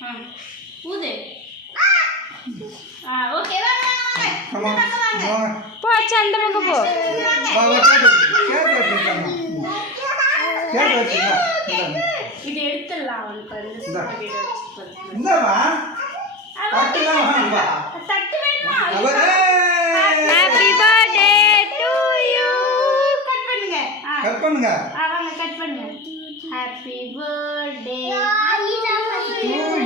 कूदे हां okay bye bye बहुत चंद्र को बो क्या करते हो क्या करते हो क्या करते हो இது எடுத்துலாம் உங்களுக்கு அந்த இந்த வா பட்டுலாம் வா சட்டு வேணுமா happy birthday to you cut பண்ணுங்க கட் பண்ணுங்க ஆ வாங்க கட் பண்ணுங்க ஹேப்பி बर्थडे ஆ இதான் பண்ணுங்க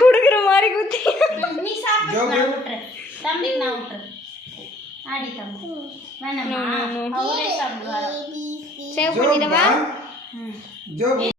குடுக்குற மாதிரி குத்தி நீ சாப்பிடுற தம்பி நான் விட்டுறேன் ஆடி தம்பி வேணாம் அவரே சாப்பிடுவாரு சேவ் பண்ணிடுவா